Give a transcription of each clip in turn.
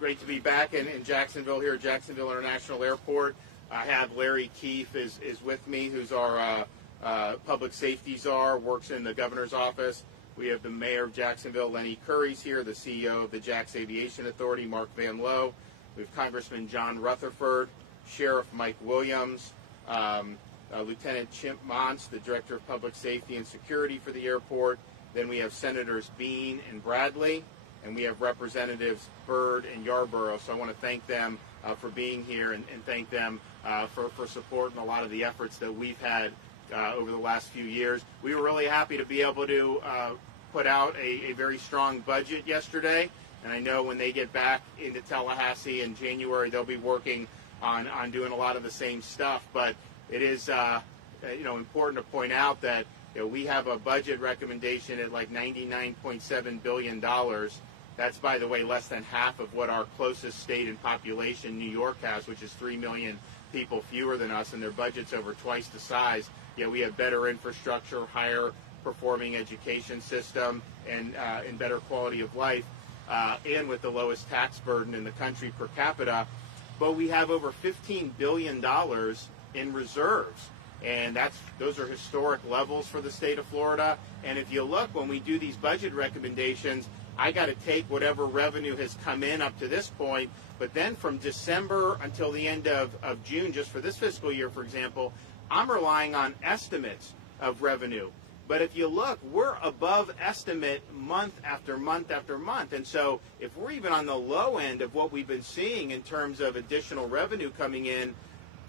Great to be back in Jacksonville here at Jacksonville International Airport. I have Larry Keefe is with me, who's our public safety czar, works in the governor's office. We have the mayor of Jacksonville, Lenny Curry's here, the CEO of the Jax Aviation Authority, Mark Van Lowe. We have Congressman John Rutherford, Sheriff Mike Williams, Lieutenant Chimp Mons, the Director of Public Safety and Security for the airport. Then we have Senators Bean and Bradley, and we have Representatives Byrd and Yarborough. So I want to thank them for being here and thank them for supporting a lot of the efforts that we've had over the last few years. We were really happy to be able to put out a very strong budget yesterday, and I know when they get back into Tallahassee in January, they'll be working on doing a lot of the same stuff. But it is important to point out that we have a budget recommendation at like $99.7 billion. That's, by the way, less than half of what our closest state in population, New York, has, which is 3 million people fewer than us, and their budget's over twice the size. Yet we have better infrastructure, higher performing education system, and better quality of life, and with the lowest tax burden in the country per capita. But we have over $15 billion in reserves. And those are historic levels for the state of Florida. And if you look, when we do these budget recommendations, I got to take whatever revenue has come in up to this point, but then from December until the end of June, just for this fiscal year, for example, I'm relying on estimates of revenue. But if you look, we're above estimate month after month after month. And so if we're even on the low end of what we've been seeing in terms of additional revenue coming in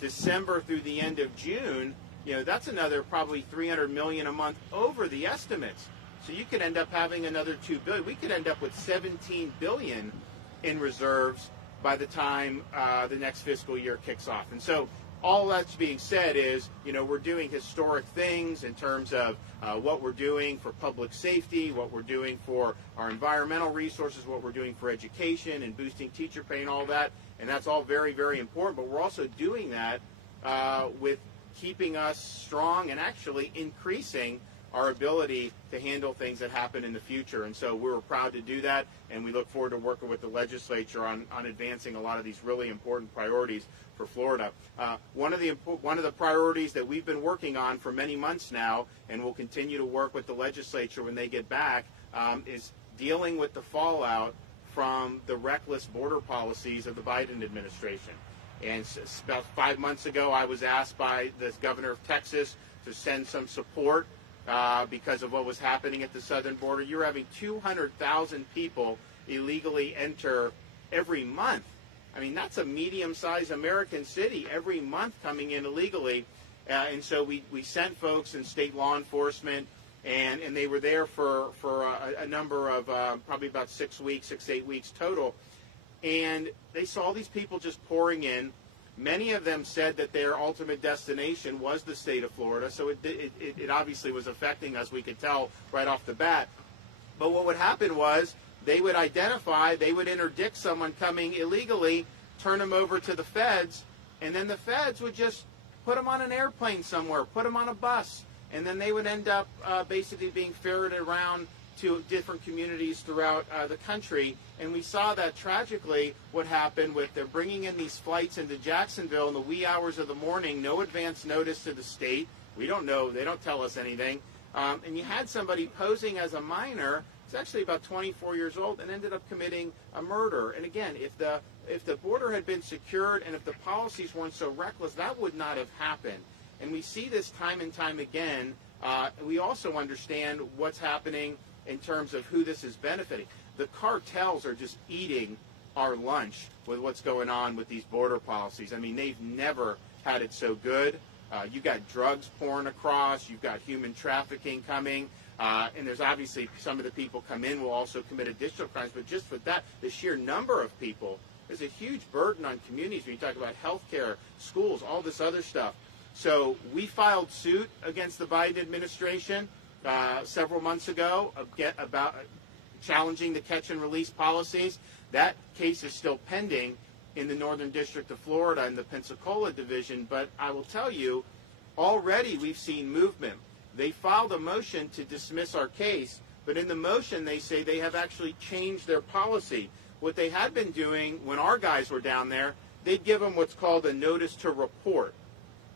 December through the end of June, that's another probably $300 million a month over the estimates. So you could end up having another $2 billion. We could end up with $17 billion in reserves by the time the next fiscal year kicks off. And so all that's being said is, we're doing historic things in terms of what we're doing for public safety, what we're doing for our environmental resources, what we're doing for education and boosting teacher pay and all that. And that's all very, very important. But we're also doing that with keeping us strong and actually increasing our ability to handle things that happen in the future. And so we're proud to do that, and we look forward to working with the legislature on advancing a lot of these really important priorities for Florida. One of the priorities that we've been working on for many months now, and we'll continue to work with the legislature when they get back, is dealing with the fallout from the reckless border policies of the Biden administration. And about 5 months ago, I was asked by the governor of Texas to send some support because of what was happening at the southern border. You're having 200,000 people illegally enter every month. I mean, that's a medium-sized American city every month coming in illegally. And so we sent folks in state law enforcement, and they were there for a number of probably about 6 to 8 weeks total. And they saw these people just pouring in. Many of them said that their ultimate destination was the state of Florida, so it obviously was affecting us, we could tell right off the bat. But what would happen was they would interdict someone coming illegally, turn them over to the feds, and then the feds would just put them on an airplane somewhere, put them on a bus, and then they would end up basically being ferreted around to different communities throughout the country. And we saw that tragically what happened with they're bringing in these flights into Jacksonville in the wee hours of the morning, no advance notice to the state. We don't know, they don't tell us anything. And you had somebody posing as a minor, it's actually about 24 years old, and ended up committing a murder. And again, if the border had been secured and if the policies weren't so reckless, that would not have happened. And we see this time and time again. We also understand what's happening in terms of who this is benefiting. The cartels are just eating our lunch with what's going on with these border policies. I mean, they've never had it so good. You've got drugs pouring across. You've got human trafficking coming. And there's obviously some of the people come in will also commit additional crimes. But just with that, the sheer number of people, there's a huge burden on communities when you talk about health care, schools, all this other stuff. So we filed suit against the Biden administration several months ago about challenging the catch and release policies. That case is still pending in the Northern District of Florida in the Pensacola division, but I will tell you, already we've seen movement. They filed a motion to dismiss our case, but in the motion they say they have actually changed their policy. what they had been doing when our guys were down there, they'd give them what's called a notice to report.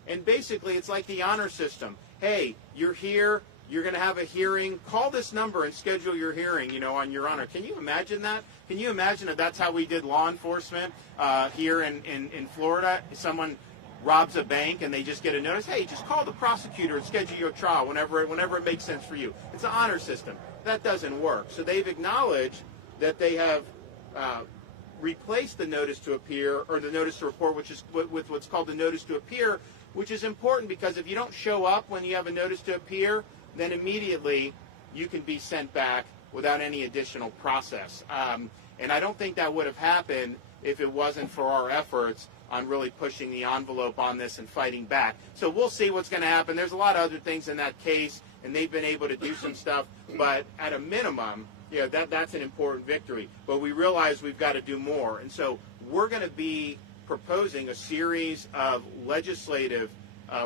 And basically, it's like the honor system. Hey, you're here. You're going to have a hearing. Call this number and schedule your hearing, on your honor. Can you imagine that? Can you imagine that that's how we did law enforcement here in Florida? Someone robs a bank and they just get a notice. Hey, just call the prosecutor and schedule your trial whenever it makes sense for you. It's an honor system. That doesn't work. So they've acknowledged that they have replaced the notice to appear, or the notice to report, which is with what's called the notice to appear, which is important because if you don't show up when you have a notice to appear, then immediately you can be sent back without any additional process. And I don't think that would have happened if it wasn't for our efforts on really pushing the envelope on this and fighting back. So we'll see what's going to happen. There's a lot of other things in that case, and they've been able to do some stuff. But at a minimum, that's an important victory. But we realize we've got to do more. And so we're going to be proposing a series of legislative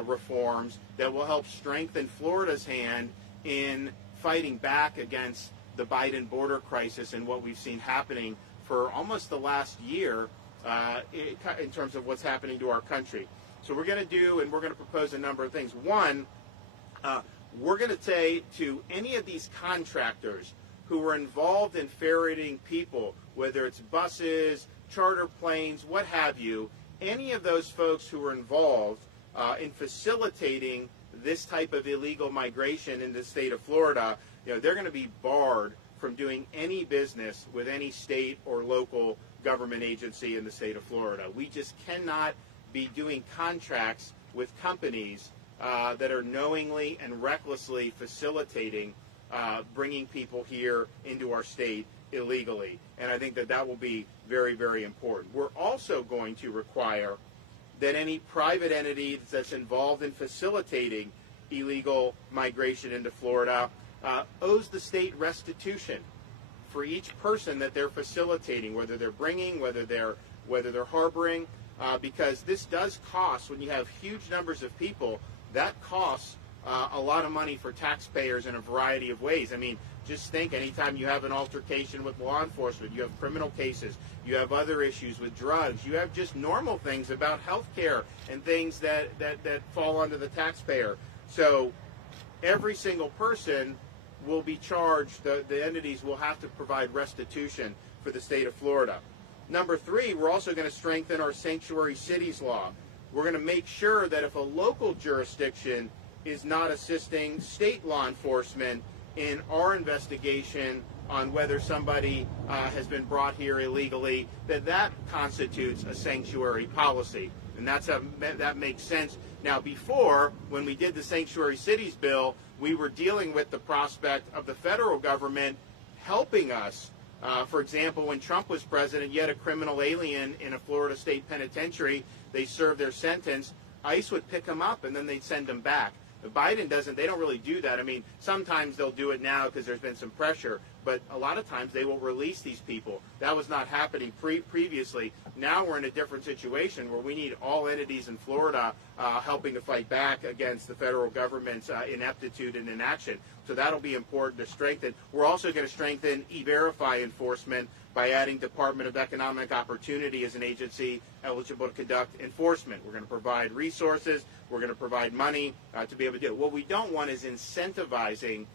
reforms that will help strengthen Florida's hand in fighting back against the Biden border crisis and what we've seen happening for almost the last year in terms of what's happening to our country. So we're going to propose a number of things. One, we're going to say to any of these contractors who were involved in ferreting people, whether it's buses, charter planes, what have you, any of those folks who were involved in facilitating this type of illegal migration in the state of Florida, they're going to be barred from doing any business with any state or local government agency in the state of Florida. We just cannot be doing contracts with companies that are knowingly and recklessly facilitating bringing people here into our state illegally. And I think that will be very, very important. We're also going to require that any private entity that's involved in facilitating illegal migration into Florida owes the state restitution for each person that they're facilitating, whether they're bringing, whether they're harboring, because this does cost, when you have huge numbers of people, that costs a lot of money for taxpayers in a variety of ways. I mean, just think, anytime you have an altercation with law enforcement, you have criminal cases, you have other issues with drugs, you have just normal things about health care and things that fall under the taxpayer. So every single person will be charged, the entities will have to provide restitution for the state of Florida. Number three, we're also going to strengthen our sanctuary cities law. We're going to make sure that if a local jurisdiction is not assisting state law enforcement in our investigation on whether somebody has been brought here illegally, that constitutes a sanctuary policy. And that makes sense. Now, before, when we did the Sanctuary Cities bill, we were dealing with the prospect of the federal government helping us. For example, when Trump was president, you had a criminal alien in a Florida state penitentiary. They served their sentence. ICE would pick them up, and then they'd send them back. Biden doesn't. They don't really do that. I mean, sometimes they'll do it now because there's been some pressure, but a lot of times they will release these people. That was not happening previously. Now we're in a different situation where we need all entities in Florida helping to fight back against the federal government's ineptitude and inaction. So that'll be important to strengthen. We're also going to strengthen E-Verify enforcement by adding Department of Economic Opportunity as an agency eligible to conduct enforcement. We're going to provide resources. We're going to provide money to be able to do it. What we don't want is incentivizing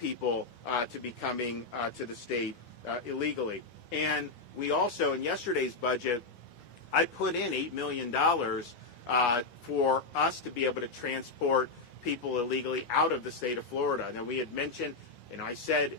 people to be coming to the state illegally. And we also, in yesterday's budget, I put in $8 million for us to be able to transport people illegally out of the state of Florida. Now, we had mentioned, I said,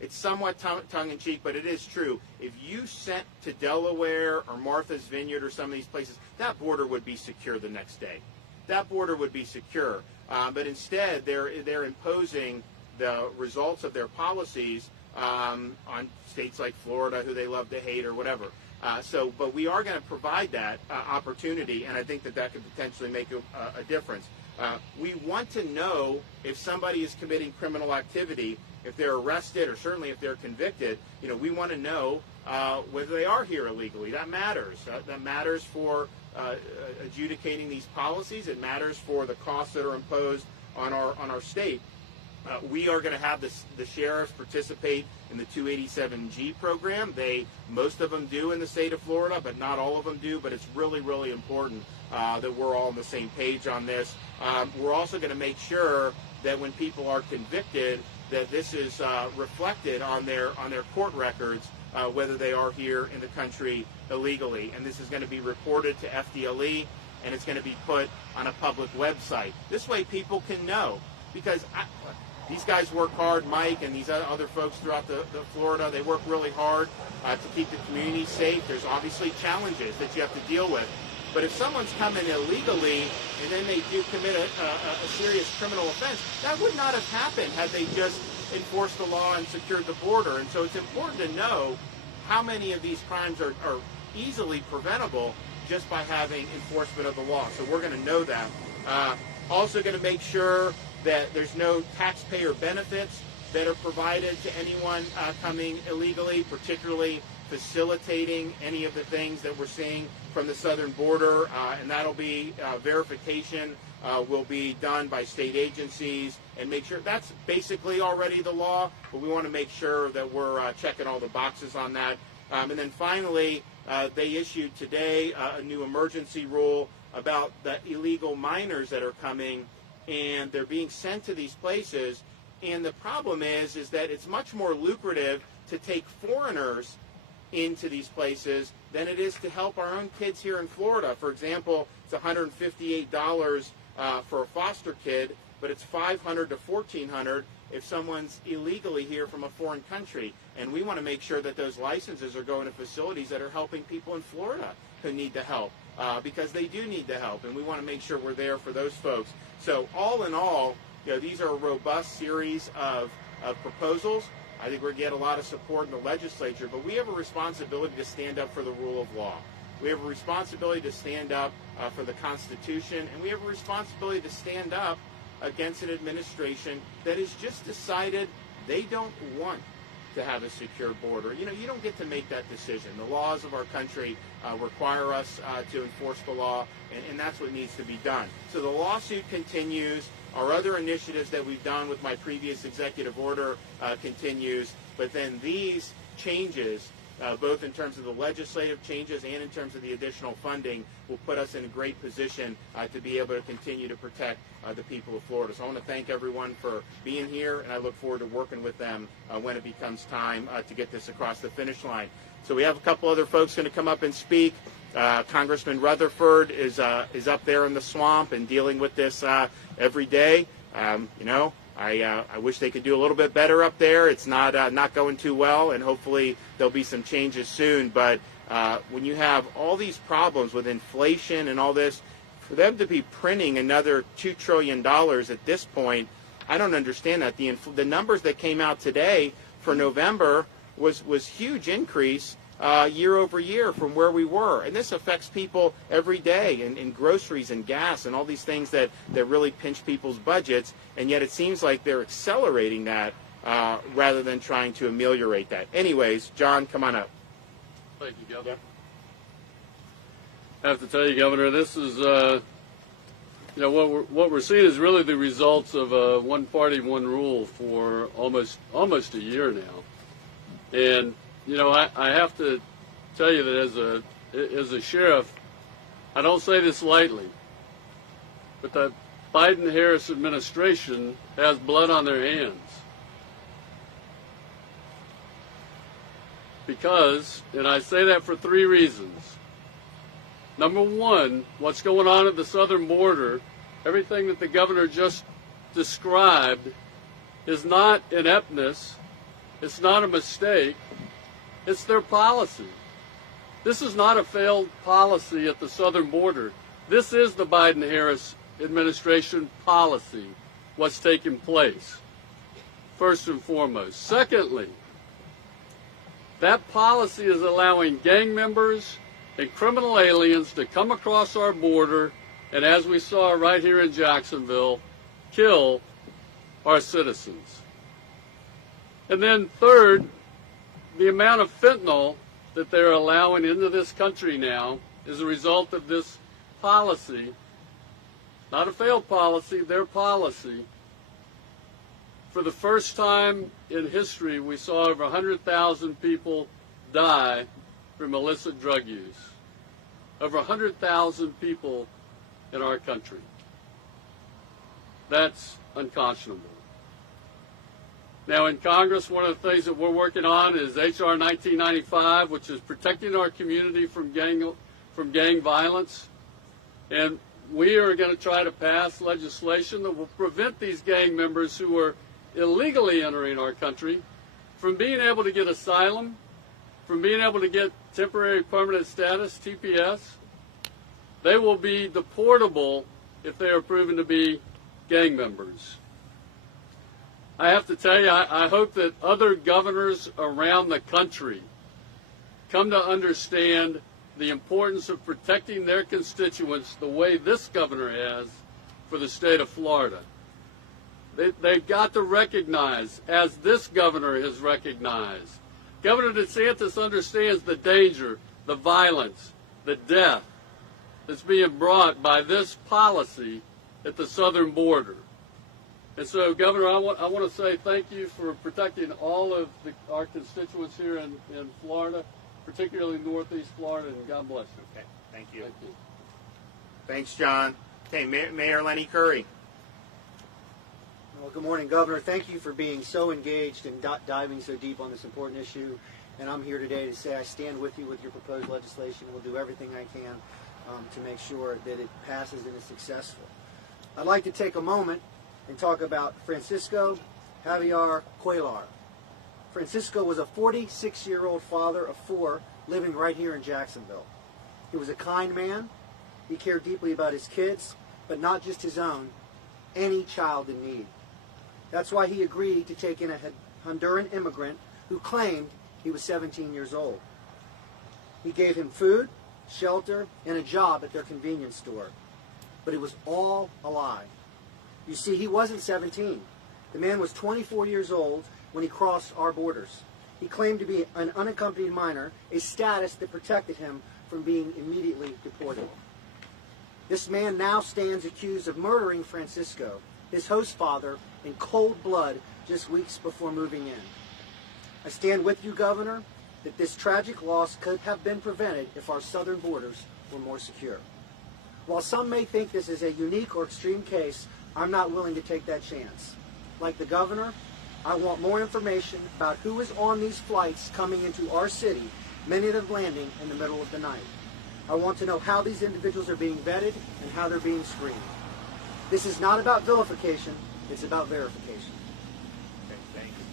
it's somewhat tongue-in-cheek, but it is true. If you sent to Delaware or Martha's Vineyard or some of these places, that border would be secure the next day. That border would be secure. But instead, they're imposing the results of their policies on states like Florida, who they love to hate or whatever. But we are going to provide that opportunity, and I think that could potentially make a difference. We want to know if somebody is committing criminal activity, if they're arrested, or certainly if they're convicted. We want to know whether they are here illegally. That matters. That matters for adjudicating these policies. It matters for the costs that are imposed on our state. We are going to have the sheriffs participate in the 287G program. Most of them do in the state of Florida, but not all of them do. But it's really, really important that we're all on the same page on this. We're also going to make sure that when people are convicted, that this is reflected on their court records, whether they are here in the country illegally. And this is going to be reported to FDLE, and it's going to be put on a public website. This way people can know, because these guys work hard, Mike and these other folks throughout the Florida, they work really hard to keep the community safe. There's obviously challenges that you have to deal with. But if someone's coming illegally and then they do commit a serious criminal offense, that would not have happened had they just enforced the law and secured the border. And so it's important to know how many of these crimes are easily preventable just by having enforcement of the law. So we're going to know that. Also going to make sure that there's no taxpayer benefits that are provided to anyone coming illegally, particularly facilitating any of the things that we're seeing from the southern border, and that'll be verification will be done by state agencies, and make sure that's basically already the law, but we want to make sure that we're checking all the boxes on that. And then finally, they issued today a new emergency rule about the illegal minors that are coming, and they're being sent to these places. And the problem is that it's much more lucrative to take foreigners into these places than it is to help our own kids here in Florida. For example, it's $158 for a foster kid, but it's $500 to $1,400 if someone's illegally here from a foreign country. And we want to make sure that those licenses are going to facilities that are helping people in Florida who need the help, because they do need the help, and we want to make sure we're there for those folks. So all in all, these are a robust series of proposals. I think we're going to get a lot of support in the legislature, but we have a responsibility to stand up for the rule of law. We have a responsibility to stand up for the Constitution, and we have a responsibility to stand up against an administration that has just decided they don't want to have a secure border. You don't get to make that decision. The laws of our country require us to enforce the law, and that's what needs to be done. So the lawsuit continues. Our other initiatives that we've done with my previous executive order continues, but then these changes, both in terms of the legislative changes and in terms of the additional funding, will put us in a great position to be able to continue to protect the people of Florida. So I want to thank everyone for being here, and I look forward to working with them when it becomes time to get this across the finish line. So we have a couple other folks going to come up and speak. Congressman Rutherford is up there in the swamp and dealing with this every day. I wish they could do a little bit better up there. It's not going too well, and hopefully there'll be some changes soon. But when you have all these problems with inflation and all this, for them to be printing another $2 trillion at this point, I don't understand that. The numbers that came out today for November was huge increase year over year from where we were. And this affects people every day in groceries and gas and all these things that really pinch people's budgets. And yet it seems like they're accelerating that rather than trying to ameliorate that. Anyways, John, come on up. Thank you, Governor. Yep. I have to tell you, Governor, this is, what we're seeing is really the results of a one party, one rule for almost a year now. And I have to tell you that as a sheriff, I don't say this lightly, but the Biden-Harris administration has blood on their hands. Because, and I say that for three reasons. Number one, what's going on at the southern border, everything that the governor just described is not ineptness, it's not a mistake. It's their policy. This is not a failed policy at the southern border. This is the Biden-Harris administration policy, what's taking place, first and foremost. Secondly, that policy is allowing gang members and criminal aliens to come across our border and, as we saw right here in Jacksonville, kill our citizens. And then third, the amount of fentanyl that they're allowing into this country now is a result of this policy, not a failed policy, their policy, for the first time in history, we saw over 100,000 people die from illicit drug use. Over 100,000 people in our country. That's unconscionable. Now in Congress, one of the things that we're working on is H.R. 1995, which is protecting our community from gang violence. And we are going to try to pass legislation that will prevent these gang members who are illegally entering our country from being able to get asylum, from being able to get temporary permanent status, TPS. They will be deportable if they are proven to be gang members. I have to tell you, I hope that other governors around the country come to understand the importance of protecting their constituents the way this governor has for the state of Florida. They've got to recognize, as this governor has recognized, Governor DeSantis understands the danger, the violence, the death that's being brought by this policy at the southern border. And so, Governor, I want to say thank you for protecting all of our constituents here in Florida, particularly Northeast Florida, and God bless you. Okay, thank you. Thank you. Thanks, John. Okay, Mayor Lenny Curry. Well, good morning, Governor. Thank you for being so engaged and diving so deep on this important issue. And I'm here today to say I stand with you with your proposed legislation. We'll do everything I can to make sure that it passes and is successful. I'd like to take a moment and talk about Francisco Javier Cuellar. Francisco was a 46-year-old father of 4 living right here in Jacksonville. He was a kind man. He cared deeply about his kids, but not just his own, any child in need. That's why he agreed to take in a Honduran immigrant who claimed he was 17 years old. He gave him food, shelter, and a job at their convenience store. But it was all a lie. You see, he wasn't 17. The man was 24 years old when he crossed our borders. He claimed to be an unaccompanied minor, a status that protected him from being immediately deported. This man now stands accused of murdering Francisco, his host father, in cold blood just weeks before moving in. I stand with you, Governor, that this tragic loss could have been prevented if our southern borders were more secure. While some may think this is a unique or extreme case, I'm not willing to take that chance. Like the Governor, I want more information about who is on these flights coming into our city, many of them landing in the middle of the night. I want to know how these individuals are being vetted and how they're being screened. This is not about vilification, it's about verification. Okay, thank you.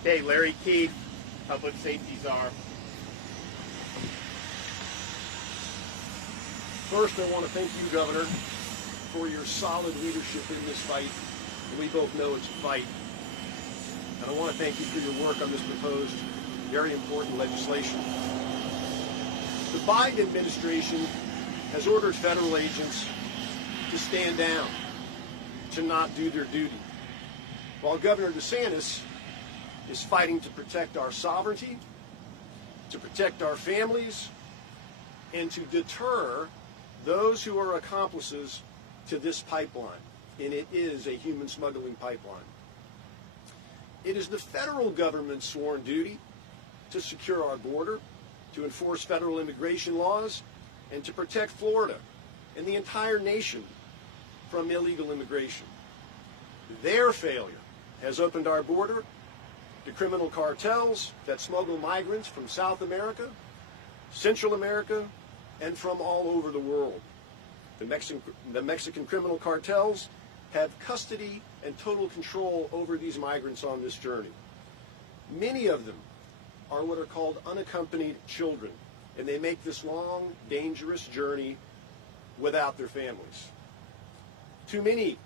Okay, Larry Keefe, Public Safety Czar. First, I want to thank you, Governor, for your solid leadership in this fight. And we both know it's a fight. And I want to thank you for your work on this proposed, very important legislation. The Biden administration has ordered federal agents to stand down, to not do their duty, while Governor DeSantis is fighting to protect our sovereignty, to protect our families, and to deter those who are accomplices to this pipeline, and it is a human smuggling pipeline. It is the federal government's sworn duty to secure our border, to enforce federal immigration laws, and to protect Florida and the entire nation from illegal immigration. Their failure has opened our border to criminal cartels that smuggle migrants from South America, Central America, and from all over the world. The Mexican criminal cartels have custody and total control over these migrants on this journey. Many of them are what are called unaccompanied children, and they make this long, dangerous journey without their families. Too many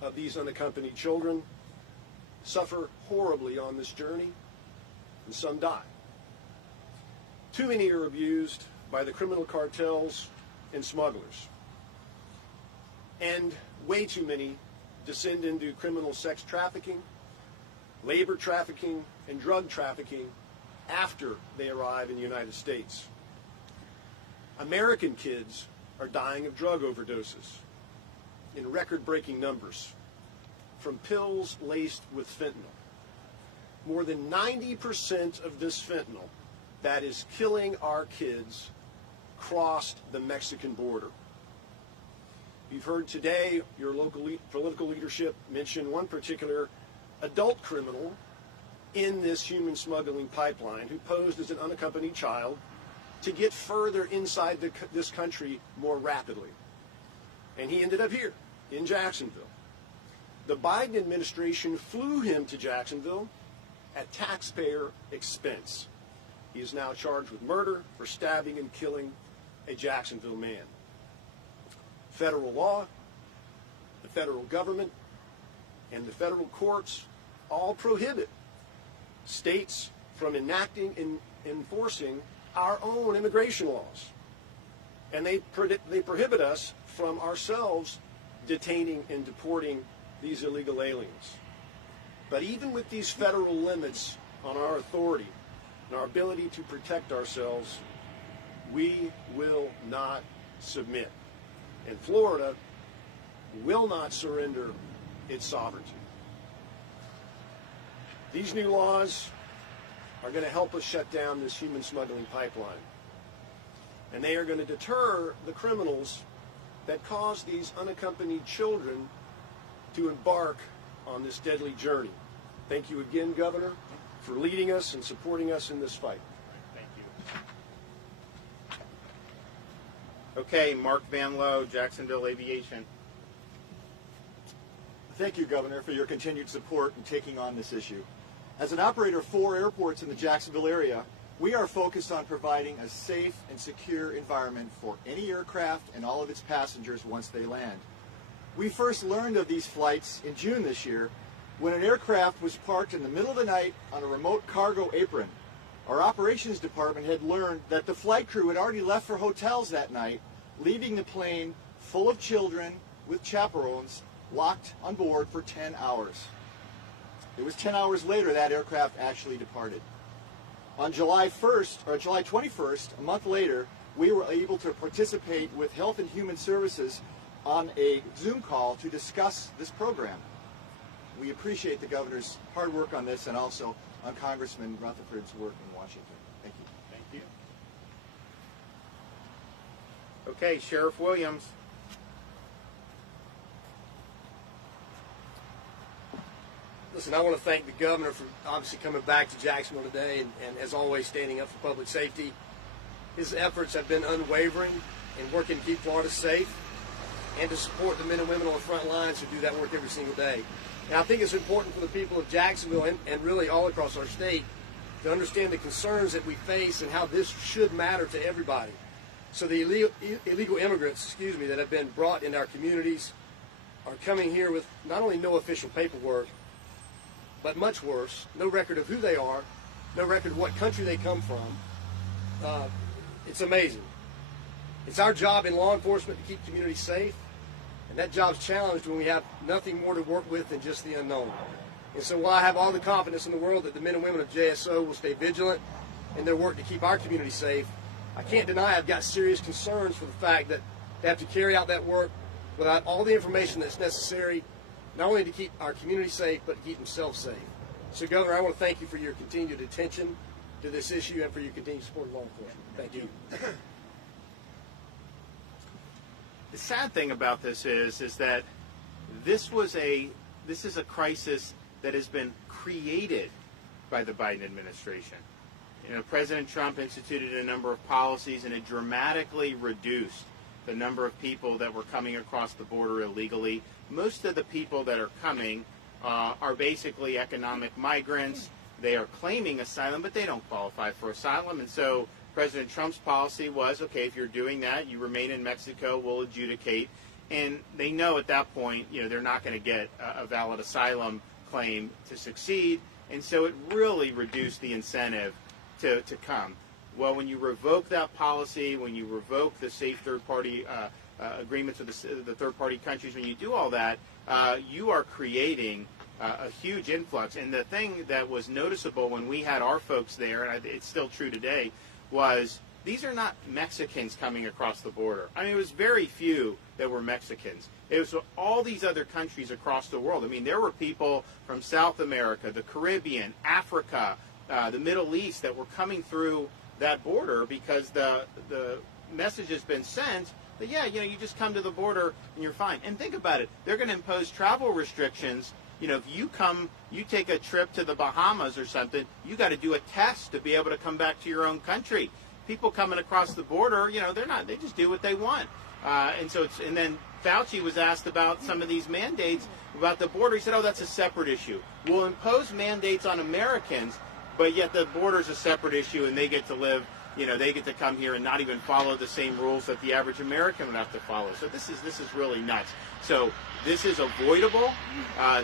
of these unaccompanied children suffer horribly on this journey, and some die. Too many are abused by the criminal cartels and smugglers. And way too many descend into criminal sex trafficking, labor trafficking, and drug trafficking after they arrive in the United States. American kids are dying of drug overdoses in record-breaking numbers from pills laced with fentanyl. More than 90% of this fentanyl that is killing our kids crossed the Mexican border. You've heard today your local political leadership mention one particular adult criminal in this human smuggling pipeline who posed as an unaccompanied child to get further inside this country more rapidly. And he ended up here in Jacksonville. The Biden administration flew him to Jacksonville at taxpayer expense. He is now charged with murder for stabbing and killing a Jacksonville man. Federal law, the federal government, and the federal courts all prohibit states from enacting and enforcing our own immigration laws. And they prohibit us from ourselves detaining and deporting these illegal aliens. But even with these federal limits on our authority and our ability to protect ourselves, we will not submit. And Florida will not surrender its sovereignty. These new laws are going to help us shut down this human smuggling pipeline. And they are going to deter the criminals that cause these unaccompanied children to embark on this deadly journey. Thank you again, Governor, for leading us and supporting us in this fight. Thank you. Okay, Mark Van Lowe, Jacksonville Aviation. Thank you, Governor, for your continued support in taking on this issue. As an operator of 4 airports in the Jacksonville area, we are focused on providing a safe and secure environment for any aircraft and all of its passengers once they land. We first learned of these flights in June this year when an aircraft was parked in the middle of the night on a remote cargo apron. Our operations department had learned that the flight crew had already left for hotels that night, leaving the plane full of children with chaperones locked on board for 10 hours. It was 10 hours later that aircraft actually departed. On July 21st, a month later, we were able to participate with Health and Human Services on a Zoom call to discuss this program. We appreciate the Governor's hard work on this and also on Congressman Rutherford's work in Washington. Thank you. Thank you. Okay, Sheriff Williams. Listen, I want to thank the Governor for obviously coming back to Jacksonville today and as always, standing up for public safety. His efforts have been unwavering in working to keep Florida safe and to support the men and women on the front lines who do that work every single day. And I think it's important for the people of Jacksonville and really all across our state to understand the concerns that we face and how this should matter to everybody. So the illegal immigrants, that have been brought into our communities are coming here with not only no official paperwork, but much worse, no record of who they are, no record of what country they come from. It's amazing. It's our job in law enforcement to keep communities safe, and that job's challenged when we have nothing more to work with than just the unknown. And so while I have all the confidence in the world that the men and women of JSO will stay vigilant in their work to keep our community safe, I can't deny I've got serious concerns for the fact that they have to carry out that work without all the information that's necessary, not only to keep our community safe, but to keep themselves safe. So, Governor, I want to thank you for your continued attention to this issue and for your continued support of law enforcement. Thank you. The sad thing about this is that this is a crisis that has been created by the Biden administration. President Trump instituted a number of policies, and it dramatically reduced the number of people that were coming across the border illegally. Most of the people that are coming are basically economic migrants. They are claiming asylum, but they don't qualify for asylum. And so President Trump's policy was, okay, if you're doing that, you remain in Mexico, we'll adjudicate. And they know at that point, they're not going to get a valid asylum claim to succeed. And so it really reduced the incentive to come. Well, when you revoke that policy, when you revoke the safe third-party agreements with the third-party countries, when you do all that, you are creating a huge influx. And the thing that was noticeable when we had our folks there, and it's still true today, was these are not Mexicans coming across the border. I mean, it was very few that were Mexicans. It was all these other countries across the world. I mean, there were people from South America, the Caribbean, Africa, the Middle East that were coming through that border because the message has been sent that, yeah, you know, you just come to the border and you're fine. And think about it. They're going to impose travel restrictions. You know, if you take a trip to the Bahamas or something, you got to do a test to be able to come back to your own country. People coming across the border, you know, they just do what they want. And then Fauci was asked about some of these mandates about the border. He said, oh, that's a separate issue. We'll impose mandates on Americans, but yet the border's a separate issue and they get to live, you know, they get to come here and not even follow the same rules that the average American would have to follow. So this is really nuts. So this is avoidable.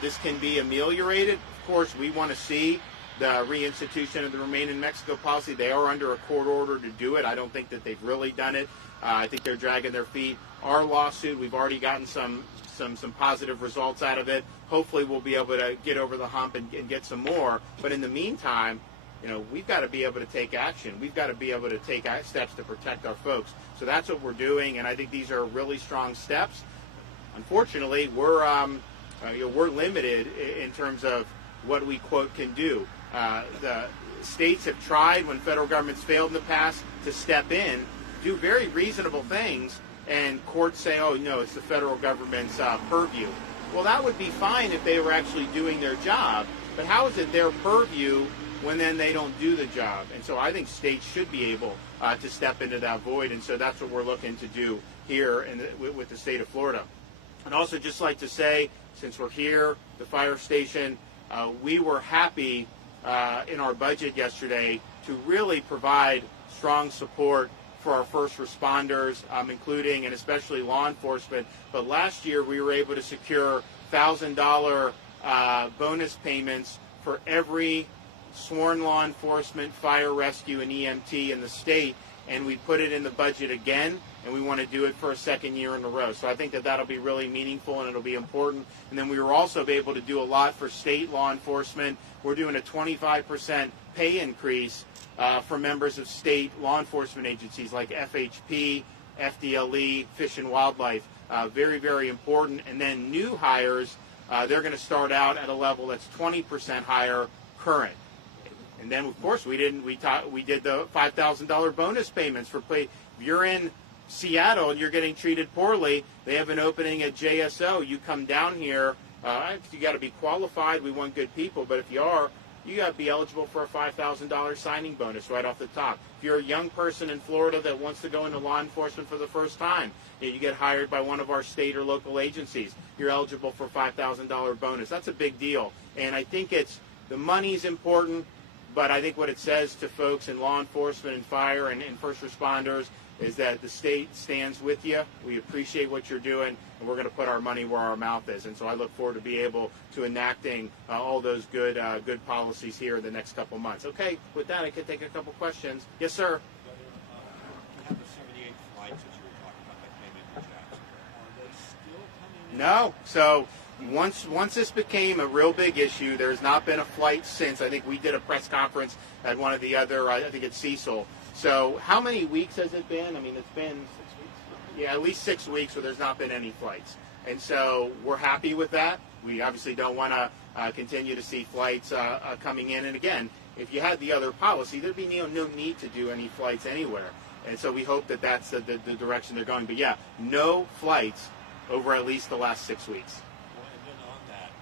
This can be ameliorated. Of course, we want to see the reinstitution of the Remain in Mexico policy. They are under a court order to do it. I don't think that they've really done it. I think they're dragging their feet. Our lawsuit, we've already gotten some positive results out of it. Hopefully we'll be able to get over the hump and get some more. But in the meantime, you know, we've got to be able to take action. We've got to be able to take steps to protect our folks. So that's what we're doing, and I think these are really strong steps. Unfortunately, we're limited in terms of what we, quote, can do. The states have tried, when federal governments failed in the past, to step in, do very reasonable things, and courts say, oh, no, it's the federal government's purview. Well, that would be fine if they were actually doing their job, but how is it their purview when then they don't do the job? And so I think states should be able to step into that void, and so that's what we're looking to do here with the state of Florida. I'd also just like to say, since we're here, the fire station, we were happy in our budget yesterday to really provide strong support for our first responders, including and especially law enforcement. But last year we were able to secure $1,000 bonus payments for every sworn law enforcement, fire rescue, and EMT in the state, and we put it in the budget again, and we want to do it for a second year in a row. So I think that that'll be really meaningful and it'll be important. And then we were also able to do a lot for state law enforcement. We're doing a 25% pay increase for members of state law enforcement agencies like FHP, FDLE, Fish and Wildlife. Very, very important. And then new hires, they're going to start out at a level that's 20% higher current. And then, of course, we did the $5,000 bonus payments for play. If you're in Seattle and you're getting treated poorly, they have an opening at JSO. You come down here. You got to be qualified. We want good people, but if you are, you got to be eligible for a $5,000 signing bonus right off the top. If you're a young person in Florida that wants to go into law enforcement for the first time, you get hired by one of our state or local agencies, you're eligible for a $5,000 bonus. That's a big deal, and I think the money's important. But I think what it says to folks in law enforcement and fire and first responders is that the state stands with you. We appreciate what you're doing, and we're going to put our money where our mouth is. And so I look forward to be able to enacting all those good policies here in the next couple months. Okay, with that, I can take a couple questions. Yes, sir. You have the 78 flights that you were talking about that came into Jacksonville. Are they still coming in? No. So once this became a real big issue, there's not been a flight since. I think we did a press conference at one of the other, I think it's Cecil. So how many weeks has it been? I mean, it's been 6 weeks. Yeah, at least 6 weeks where there's not been any flights. And so we're happy with that. We obviously don't want to continue to see flights coming in. And again, if you had the other policy, there'd be no need to do any flights anywhere. And so we hope that that's the direction they're going. But yeah, no flights over at least the last 6 weeks. Well, and then on that,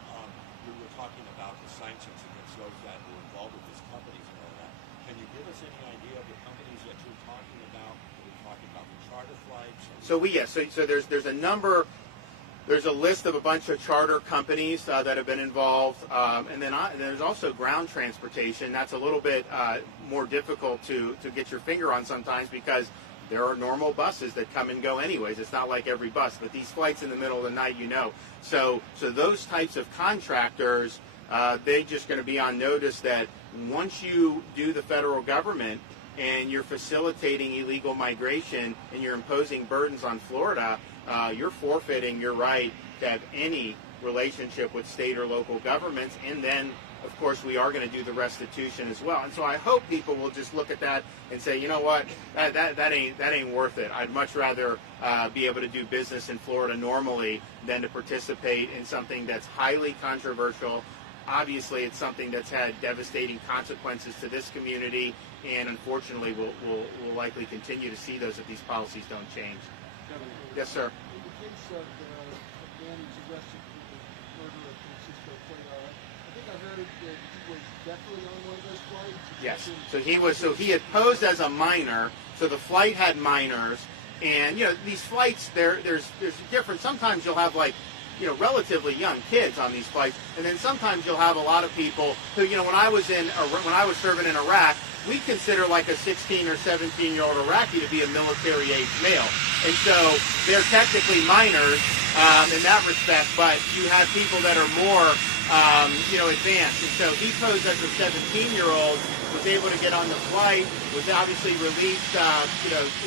we were talking about the sanctions against those that were involved with these companies and all that. Can you give us any idea of the companies that you're talking about? Are we talking about the charter flights? So there's a number. There's a list of a bunch of charter companies that have been involved, and then there's also ground transportation. That's a little bit more difficult to get your finger on sometimes because there are normal buses that come and go anyways. It's not like every bus, but these flights in the middle of the night, So those types of contractors, they're just going to be on notice that once you do the federal government and you're facilitating illegal migration and you're imposing burdens on Florida, you're forfeiting your right to have any relationship with state or local governments, and then of course, we are going to do the restitution as well. And so I hope people will just look at that and say, you know what, that ain't worth it. I'd much rather be able to do business in Florida normally than to participate in something that's highly controversial. Obviously, it's something that's had devastating consequences to this community, and unfortunately, we'll likely continue to see those if these policies don't change. Yes, sir. In the case of the man who's arrested for the murder of Francisco Cuellar, I think I heard that he was definitely on one of those flights. Yes. So he had posed as a minor. So the flight had minors, and these flights there's a difference. Sometimes you'll have relatively young kids on these flights, and then sometimes you'll have a lot of people who when I was serving in Iraq, we consider like a 16 or 17-year-old Iraqi to be a military-age male. And so they're technically minors in that respect, but you have people that are more, advanced. And so he posed as a 17-year-old, was able to get on the flight, was obviously released,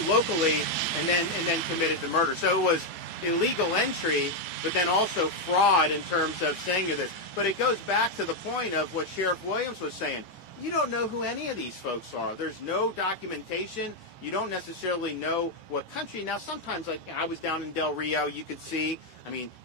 locally, and then committed the murder. So it was illegal entry, but then also fraud in terms of saying this. But it goes back to the point of what Sheriff Williams was saying. You don't know who any of these folks are. There's no documentation. You don't necessarily know what country. Now, sometimes, like I was down in Del Rio, you could see,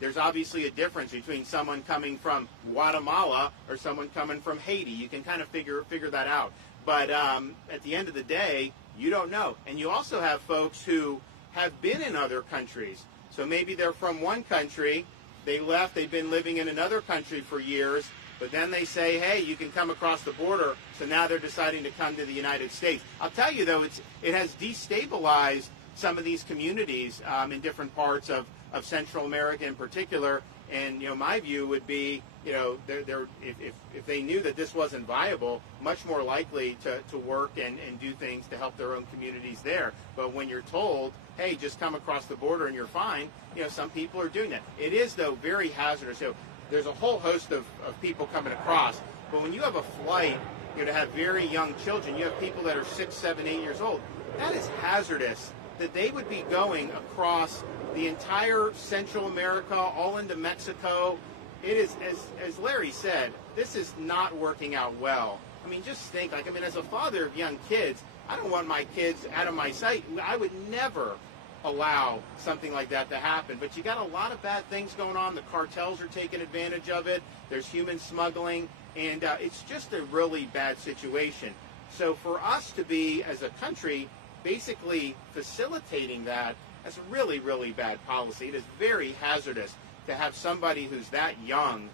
there's obviously a difference between someone coming from Guatemala or someone coming from Haiti. You can kind of figure that out. But at the end of the day, you don't know. And you also have folks who have been in other countries. So maybe they're from one country, they left, they've been living in another country for years, but then they say, hey, you can come across the border, so now they're deciding to come to the United States. I'll tell you, though, it has destabilized some of these communities in different parts of Central America in particular, and my view would be, if they knew that this wasn't viable, much more likely to work and do things to help their own communities there. But when you're told, hey, just come across the border and you're fine, some people are doing that. It is, though, very hazardous. So there's a whole host of people coming across, but when you have a flight, to have very young children, you have people that are 6, 7, 8 years old, that is hazardous that they would be going across the entire Central America, all into Mexico. It is, as Larry said, this is not working out well. Just think, as a father of young kids, I don't want my kids out of my sight. I would never allow something like that to happen. But you got a lot of bad things going on. The cartels are taking advantage of it. There's human smuggling, and it's just a really bad situation. So for us to be, as a country, basically facilitating that, that's really, really bad policy. It is very hazardous to have somebody who's that young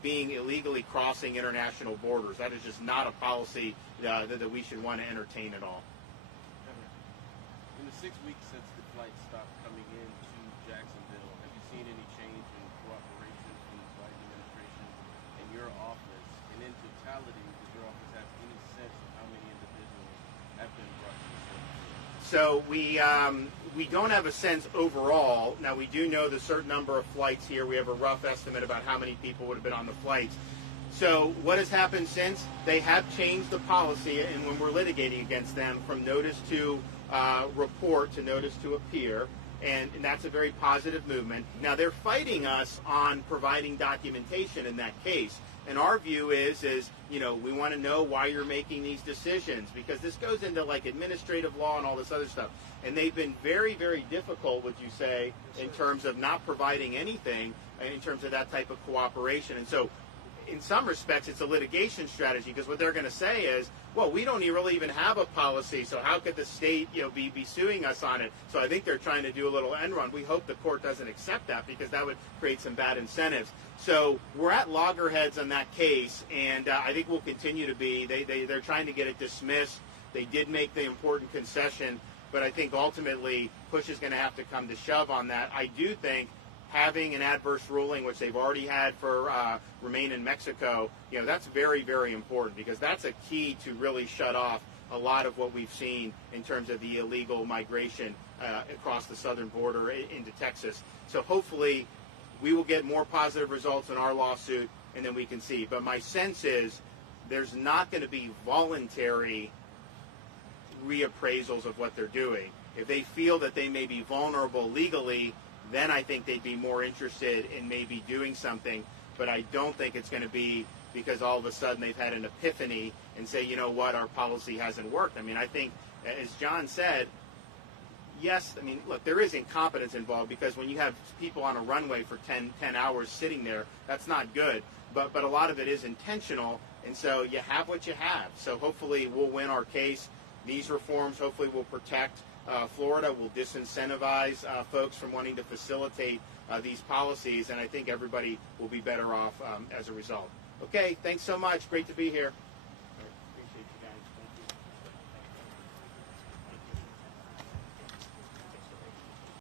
being illegally crossing international borders. That is just not a policy that we should want to entertain at all. In the 6 weeks since the flight stopped coming in to Jacksonville, have you seen any change in cooperation from the Biden administration and your office? And in totality, does your office have any sense of how many individuals have been brought to the center? So we don't have a sense overall. Now, we do know the certain number of flights here. We have a rough estimate about how many people would have been on the flights. So what has happened since? They have changed the policy, and when we're litigating against them, from notice to report to notice to appear, and that's a very positive movement. Now, they're fighting us on providing documentation in that case. And our view is we want to know why you're making these decisions, because this goes into administrative law and all this other stuff. And they've been very, very difficult, would you say, in terms of not providing anything in terms of that type of cooperation. And so in some respects, it's a litigation strategy, because what they're going to say is, well, we don't really even have a policy, so how could the state be suing us on it? So I think they're trying to do a little end run. We hope the court doesn't accept that, because that would create some bad incentives. So we're at loggerheads on that case, and I think we'll continue to be. They're trying to get it dismissed. They did make the important concession, but I think ultimately push is going to have to come to shove on that. I do think having an adverse ruling, which they've already had for Remain in Mexico, that's very, very important, because that's a key to really shut off a lot of what we've seen in terms of the illegal migration across the southern border into Texas. So hopefully we will get more positive results in our lawsuit, and then we can see. But my sense is there's not going to be voluntary reappraisals of what they're doing. If they feel that they may be vulnerable legally, then I think they'd be more interested in maybe doing something. But I don't think it's going to be because all of a sudden they've had an epiphany and say, you know what, our policy hasn't worked. I mean, I think, as John said, yes, I mean, look, there is incompetence involved, because when you have people on a runway for 10 hours sitting there, that's not good. But a lot of it is intentional, and so you have what you have. So hopefully we'll win our case. These reforms hopefully will protect Florida, will disincentivize folks from wanting to facilitate these policies, and I think everybody will be better off as a result. Okay, thanks so much. Great to be here.